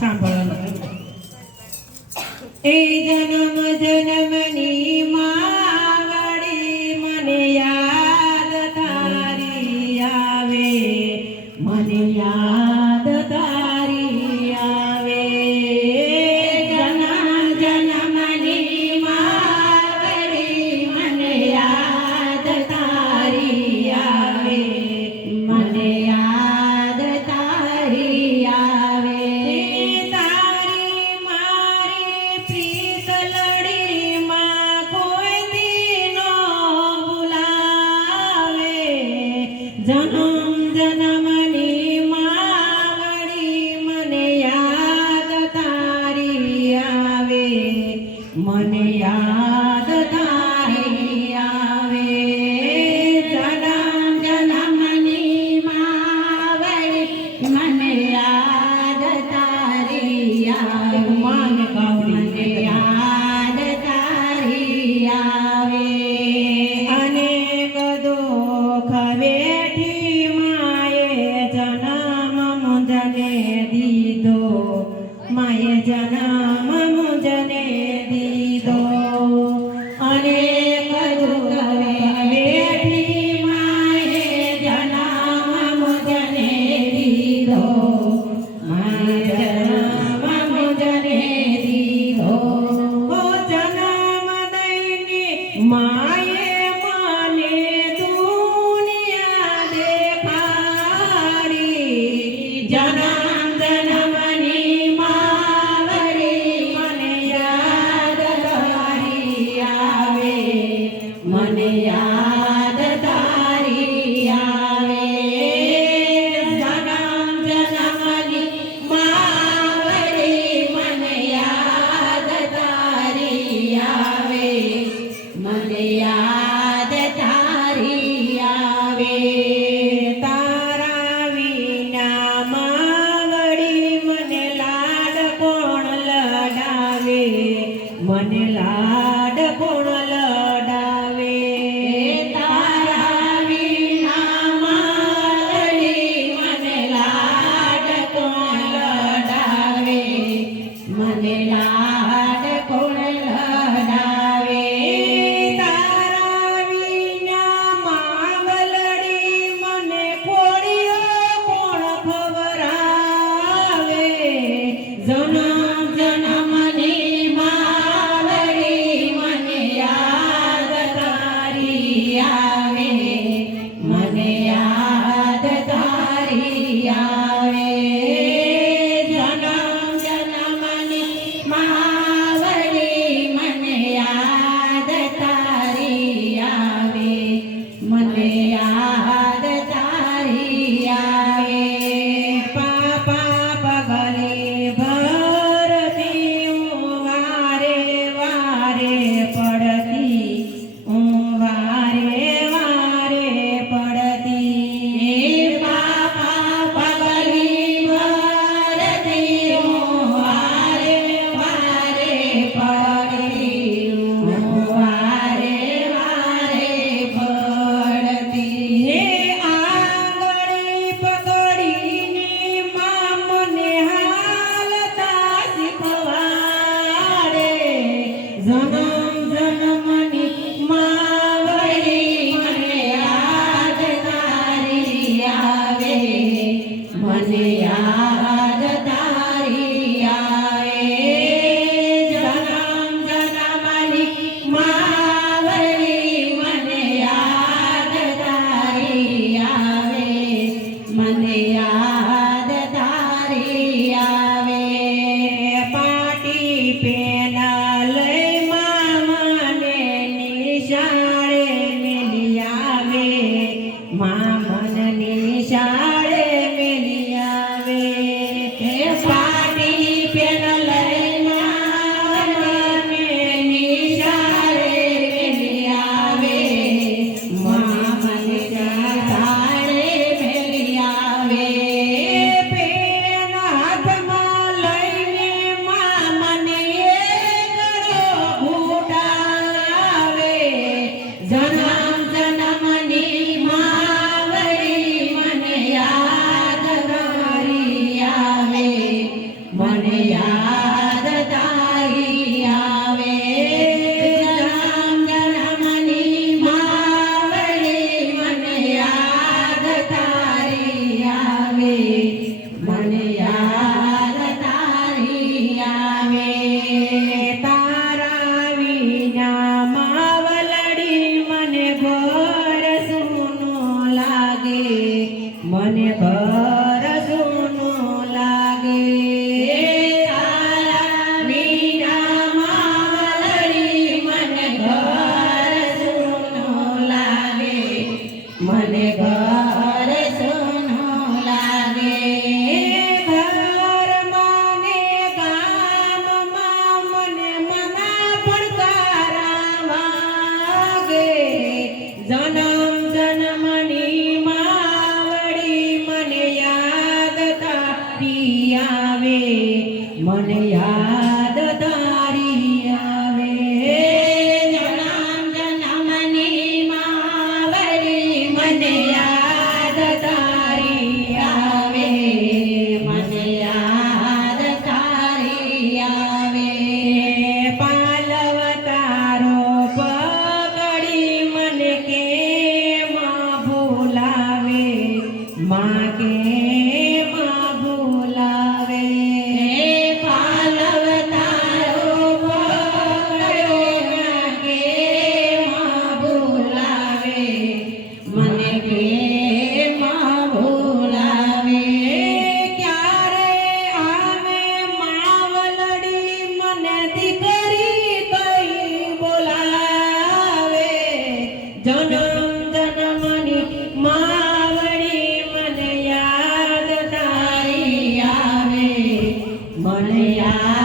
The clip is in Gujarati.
સાંભળવાનું. એ જન્મ જન્મની માવડી મને યાદ તારી આવે, મને યાદ તારી આવે. જન્મ જન્મની માવડી મને યાદ તારી આવે, મને યાદ તારી આવે. તારી મારી પ્રીત લડીમાં કોઈ દી નો ભૂલાવે. જન્મ જન્મની માવડી મને યાદ તારી આવે, મને યાદ તારી આવે. જન્મ જન્મની માવડી મને યાદ તારી આવે, મને યાદ તારી આવે. અનેક દુઃખ વેઠી માએ જન્મ મુંજને દીધો, માએ જન્મ મુંજને દીધો. અનેક દુઃખ વેઠી માએ જન્મ મુંજને દીધો, માએ જન્મ મુંજને દીધો. ઓ જન્મ દઈને માએ મને દુનિયા દેખાડી. જન્મ જન્મની માવડી મને યાદ તારી આવે, મને યાદ તારી આવે. જન્મ જન્મની માવડી મને યાદ તારી આવે, મને યાદ તારી આવે. તારા વિના માવડી મને લાડ કોણ લડાવે, મને લાડ કોણ લડાવે. તારા વિના માવડી મને લાડ કોણ લડાવે, મને લાડ કોણ લડાવે. તારા વિના માવલડી મને કોળિયો કોણ ખવરાવે. જન્મ જન્મની માવડી મને યાદ તારી આવે, મને યાદ તારી આવે. જન્મ જન્મની માવડી મને યાદ તારી આવે, મને યાદ તારી આવે. પાપા પગલે ભરતી હું વારે વારે પડતી, હું વારે વારે પડતી. પાપા પગલે ભરતી હું વારે વારે પડતી, હું વારે વારે પડતી. હે આંગળી પકડીને મા મને હાલતા શીખવાડે. જન્મ જન્મની માવડી મને યાદ તારી આવે, મને યાદ તારી આવે. જન્મ જન્મની માવડી મને યાદ તારી આવે, મને યાદ તારી આવે. પાટી પેન લઈ મામને નિશાળે મેલી આવે, મામન નિશાળે મેલી આવે. હે પાટી પેન લઈ મામને નિશાળે મેલી આવે, મામન નિશાળે મેલી આવે. પેન હાથમાં મને યાદ તારી આવે જન્મ જન્મની માવડી મને યાદ તારી આવે મને યાદ તારી આવે પાલવ તારો પકડી મને કેમ ભૂલાવે માં કે માં ભૂલાવે પાલવ તારો પકડ્યો માં કે માં ભૂલાવે મને કે માં ભૂલાવે ક્યારે આવે માવલડી મને દીકરી કઈ બોલાવે જન્મ જન્મની માવડી મને યાદ તારી આવે મને યાદ